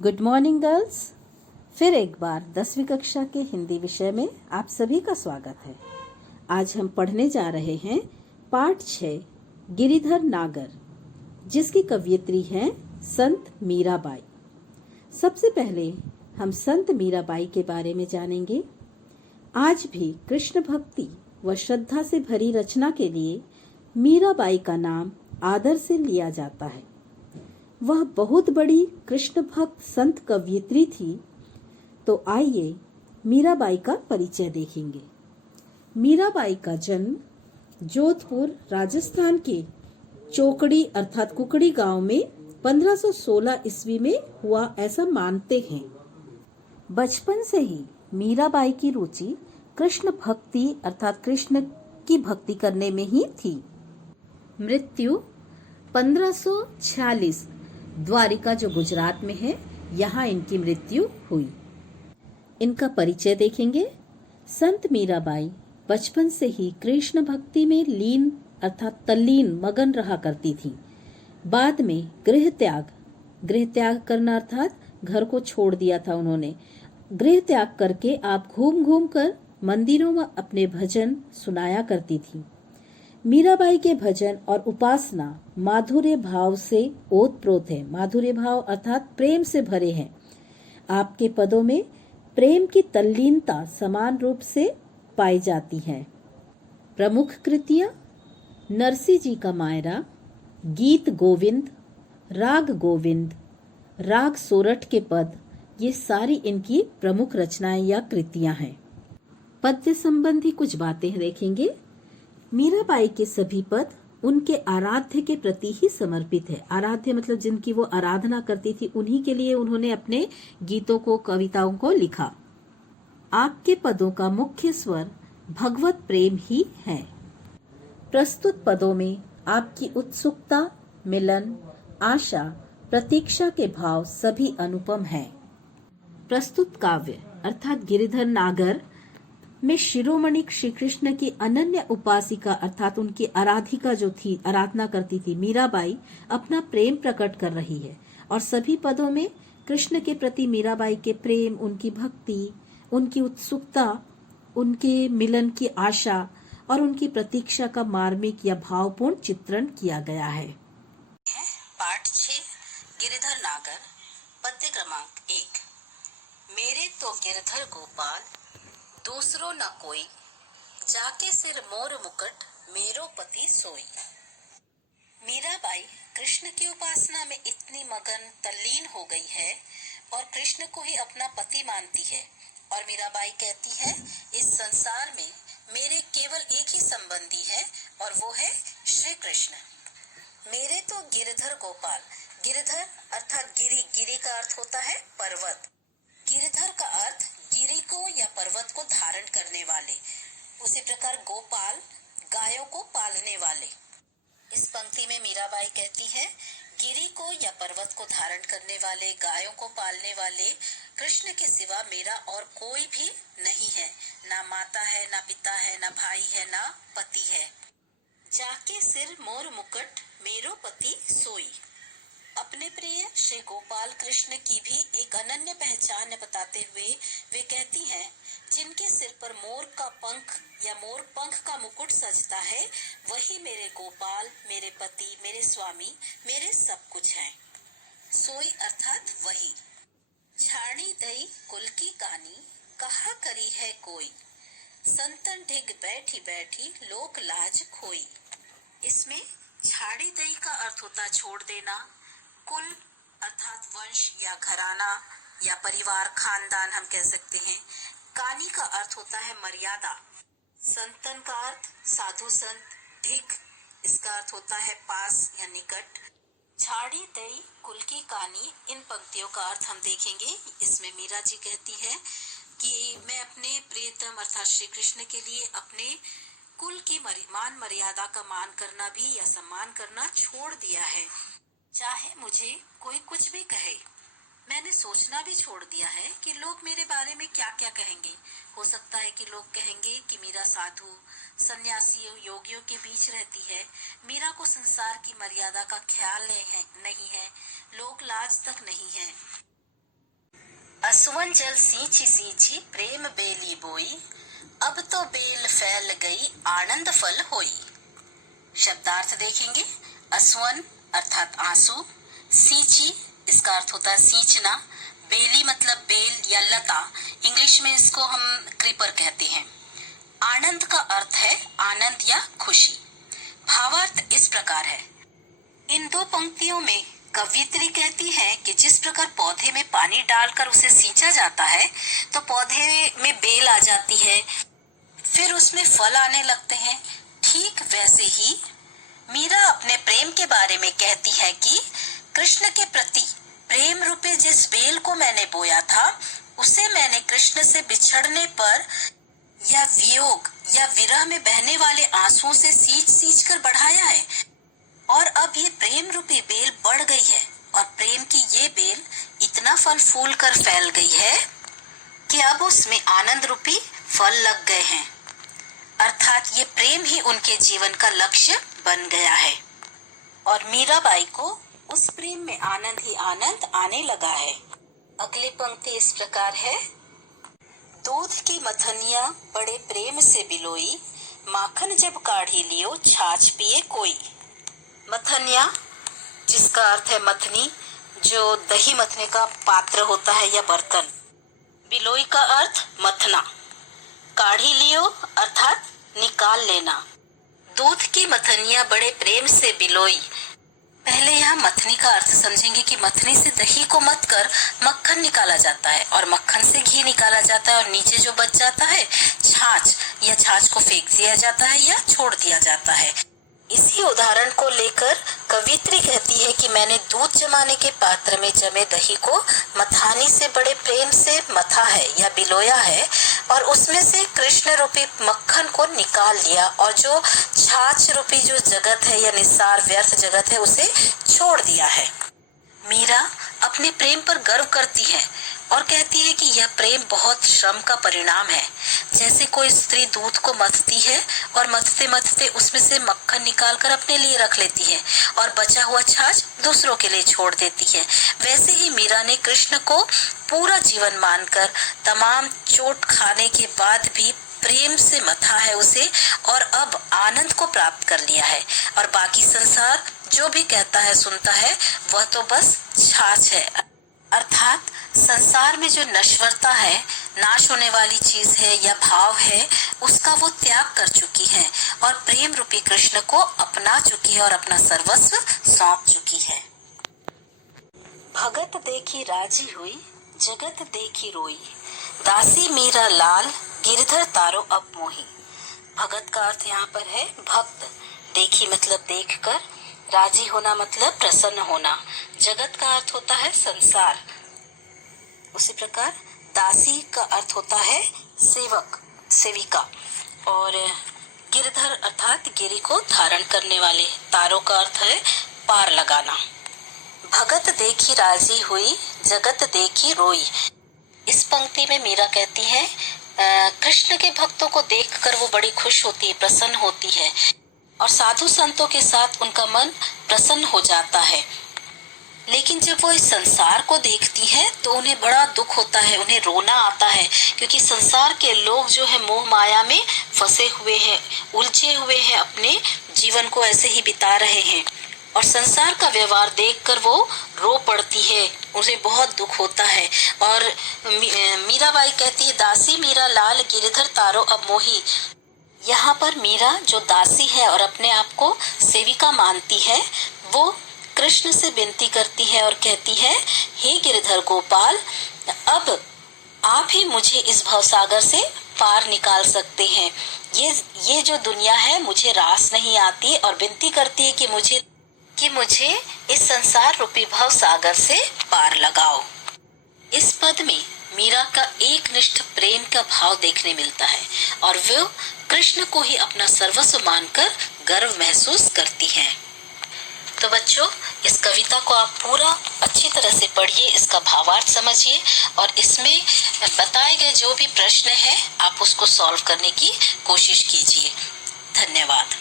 Good morning girls. फिर एक बार 10वीं कक्षा के हिंदी विषय में आप सभी का स्वागत है। आज हम पढ़ने जा रहे हैं पाठ 6 गिरिधर नागर, जिसकी कवयित्री हैं संत मीराबाई। सबसे पहले हम संत मीराबाई के बारे में जानेंगे। आज भी कृष्ण भक्ति व श्रद्धा से भरी रचना के लिए मीराबाई का नाम आदर से लिया जाता है। वह बहुत बड़ी कृष्ण भक्त संत कवयित्री थी। तो आइए मीराबाई का परिचय देखेंगे। मीराबाई का जन्म जोधपुर राजस्थान के चोकड़ी अर्थात कुकड़ी गांव में 1516 ईस्वी में हुआ, ऐसा मानते हैं। बचपन से ही मीराबाई की रुचि कृष्ण भक्ति अर्थात कृष्ण की भक्ति करने में ही थी। मृत्यु 1546 द्वारिका जो गुजरात में है, यहाँ इनकी मृत्यु हुई। इनका परिचय देखेंगे। संत मीराबाई बचपन से ही कृष्ण भक्ति में लीन अर्थात तल्लीन मगन रहा करती थी। बाद में गृह त्याग करना अर्थात घर को छोड़ दिया था उन्होंने। गृह त्याग करके आप घूम घूम कर मंदिरों में अपने भजन सुनाया करती थी। मीराबाई के भजन और उपासना माधुर्य भाव से ओतप्रोत है। माधुर्य भाव अर्थात प्रेम से भरे हैं। आपके पदों में प्रेम की तल्लीनता समान रूप से पाई जाती है। प्रमुख कृतियां नरसी जी का मायरा, गीत गोविंद, राग सोरठ के पद, ये सारी इनकी प्रमुख रचनाएं या कृतियां हैं। पद्य संबंधी कुछ बातें देखेंगे। मीराबाई के सभी पद उनके आराध्य के प्रति ही समर्पित है। आराध्य मतलब जिनकी वो आराधना करती थी, उन्हीं के लिए उन्होंने अपने गीतों को, कविताओं को लिखा। आपके पदों का मुख्य स्वर भगवत प्रेम ही है। प्रस्तुत पदों में आपकी उत्सुकता, मिलन, आशा, प्रतीक्षा के भाव सभी अनुपम हैं। प्रस्तुत काव्य अर्थात गिरिधर नागर में शिरोमणि श्री कृष्ण की अनन्य उपासिका अर्थात उनकी आराधिका जो थी, आराधना करती थी मीराबाई, अपना प्रेम प्रकट कर रही है। और सभी पदों में कृष्ण के प्रति मीराबाई के प्रेम, उनकी भक्ति, उनकी उत्सुकता, उनके मिलन की आशा और उनकी प्रतीक्षा का मार्मिक या भावपूर्ण चित्रण किया गया है। पाठ 6 गिरिधर नागर, पद्य क्रमांक 1। मेरे तो गिरधर गोपाल दूसरो न कोई, जाके सिर मोर मुकुट मेरो पति सोई। मीराबाई कृष्ण की उपासना में इतनी मगन तल्लीन हो गई है और कृष्ण को ही अपना पति मानती है। और मीराबाई कहती है, इस संसार में मेरे केवल एक ही संबंधी है और वो है श्री कृष्ण। मेरे तो गिरधर गोपाल, गिरधर अर्थात गिरी का अर्थ होता है पर्वत। गिरधर का अर्थ गिरी को या पर्वत को धारण करने वाले। उसी प्रकार गोपाल गायों को पालने वाले। इस पंक्ति में मीराबाई कहती है, गिरी को या पर्वत को धारण करने वाले, गायों को पालने वाले कृष्ण के सिवा मेरा और कोई भी नहीं है। ना माता है, ना पिता है, ना भाई है, ना पति है। जाके सिर मोर मुकुट मेरो पति सोई। अपने प्रिय श्री गोपाल कृष्ण की भी एक अनन्य पहचान बताते हुए वे कहती हैं, जिनके सिर पर मोर का पंख या मोर पंख का मुकुट सजता है, वही मेरे गोपाल, मेरे पति, मेरे स्वामी, मेरे सब कुछ हैं। सोई अर्थात वही। छाणी दई कुल की कानी, कहा करी है कोई, संतन ढिग बैठी बैठी लोक लाज खोई। इसमें छाड़ी दई का अर्थ होता छोड़ देना, कुल अर्थात वंश या घराना या परिवार, खानदान हम कह सकते हैं। कानी का अर्थ होता है मर्यादा। संतन का अर्थ साधु संत। ढिग इसका अर्थ होता है पास या निकट। छाड़ी दई कुल की कानी, इन पंक्तियों का अर्थ हम देखेंगे। इसमें मीरा जी कहती है कि मैं अपने प्रियतम अर्थात श्री कृष्ण के लिए अपने कुल की मान मर्यादा का मान करना भी या सम्मान करना छोड़ दिया है। चाहे मुझे कोई कुछ भी कहे, मैंने सोचना भी छोड़ दिया है कि लोग मेरे बारे में क्या क्या कहेंगे। हो सकता है कि लोग कहेंगे कि मीरा साधु सन्यासियों योगियों के बीच रहती है, मीरा को संसार की मर्यादा का ख्याल नहीं है, लोक लाज तक नहीं है। असुवन जल सींची सींची प्रेम बेली बोई, अब तो बेल फैल गई आनंद फल होई। शब्दार्थ देखेंगे। असुवन अर्थात आंसू, सींची इसका अर्थ होता है सींचना, बेली मतलब बेल या लता, इंग्लिश में इसको हम क्रीपर कहते हैं। आनंद का अर्थ है आनंद या खुशी। भावार्थ इस प्रकार है। इन दो पंक्तियों में कवयित्री कहती है कि जिस प्रकार पौधे में पानी डालकर उसे सींचा जाता है तो पौधे में बेल आ जाती है, फिर उसमें फल आने लगते हैं, ठीक वैसे ही मीरा अपने प्रेम के बारे में कहती है कि कृष्ण के प्रति प्रेम रूपी जिस बेल को मैंने बोया था उसे मैंने कृष्ण से बिछड़ने पर या वियोग या विरह में बहने वाले आंसुओं से सींच कर बढ़ाया है, और अब ये प्रेम रूपी बेल बढ़ गई है और प्रेम की ये बेल इतना फल फूल कर फैल गई है कि अब उसमें आनंद रूपी फल लग गए हैं, अर्थात ये प्रेम ही उनके जीवन का लक्ष्य बन गया है और मीराबाई को उस प्रेम में आनंद ही आनंद आने लगा है। अगली पंक्ति इस प्रकार है। दूध की मथनिया बड़े प्रेम से बिलोई, माखन जब काढ़ी लियो छाछ पिए कोई। मथनिया जिसका अर्थ है मथनी, जो दही मथने का पात्र होता है या बर्तन। बिलोई का अर्थ मथना। काढ़ी लियो अर्थात निकाल लेना। दूध की मथनिया बड़े प्रेम से बिलोई। पहले यहाँ मथनी का अर्थ समझेंगे कि मथनी से दही को मथ कर मक्खन निकाला जाता है और मक्खन से घी निकाला जाता है और नीचे जो बच जाता है छाछ, या छाछ को फेंक दिया जाता है या छोड़ दिया जाता है। इसी उदाहरण को लेकर कवियत्री कहती है कि मैंने दूध जमाने के पात्र में जमे दही को मथानी से बड़े प्रेम से मथा है या बिलोया है और उसमें से कृष्ण रूपी मक्खन को निकाल लिया और जो छाछ रूपी जो जगत है या निस्सार व्यर्थ जगत है उसे छोड़ दिया है। मीरा अपने प्रेम पर गर्व करती है और कहती है कि यह प्रेम बहुत श्रम का परिणाम है। जैसे कोई स्त्री दूध को मथती है और मथते मथते उसमें से मक्खन निकालकर अपने लिए रख लेती है और बचा हुआ छाछ दूसरों के लिए छोड़ देती है, वैसे ही मीरा ने कृष्ण को पूरा जीवन मानकर तमाम चोट खाने के बाद भी प्रेम से मथा है उसे और अब आनंद को प्राप्त कर लिया है और बाकी संसार जो भी कहता है सुनता है वह तो बस छाछ है, अर्थात संसार में जो नश्वरता है, नाश होने वाली चीज है या भाव है, उसका वो त्याग कर चुकी है और प्रेम रूपी कृष्ण को अपना चुकी है और अपना सर्वस्व सौंप चुकी है। भगत देखी राजी हुई, जगत देखी रोई, दासी मीरा लाल गिरधर तारो अब मोही। भगत का अर्थ यहाँ पर है भक्त। देखी मतलब देखकर, राजी होना मतलब प्रसन्न होना, जगत का अर्थ होता है संसार। उसी प्रकार दासी का अर्थ होता है सेवक, सेविका, और गिरधर अर्थात गिरी को धारण करने वाले, तारों का अर्थ है पार लगाना। भगत देखी राजी हुई, जगत देखी रोई। इस पंक्ति में मीरा कहती है कृष्ण के भक्तों को देखकर वो बड़ी खुश होती है, प्रसन्न होती है और साधु संतों के साथ उनका मन प्रसन्न हो जाता है। लेकिन जब वो इस संसार को देखती है तो उन्हें बड़ा दुख होता है, उन्हें रोना आता है, क्योंकि संसार के लोग जो है मोह माया में फंसे हुए हैं, उलझे हुए हैं, अपने जीवन को ऐसे ही बिता रहे हैं और संसार का व्यवहार देखकर वो रो पड़ती है, उन्हें बहुत दुख होता है। और मीराबाई कहती है दासी मीरा लाल गिरधर तारो अब मोही। यहाँ पर मीरा जो दासी है और अपने आप को सेविका मानती है, वो कृष्ण से विनती करती है और कहती है हे गिरधर गोपाल, अब आप ही मुझे इस भवसागर से पार निकाल सकते हैं। ये जो दुनिया है मुझे रास नहीं आती और विनती करती है कि मुझे इस संसार रूपी भवसागर से पार लगाओ। इस पद में मीरा का एक निष्ठ प्रेम का भाव देखने मिलता है और वो कृष्ण को ही अपना सर्वस्व मानकर गर्व महसूस करती हैं। तो बच्चों, इस कविता को आप पूरा अच्छी तरह से पढ़िए, इसका भावार्थ समझिए और इसमें बताए गए जो भी प्रश्न है आप उसको सॉल्व करने की कोशिश कीजिए। धन्यवाद।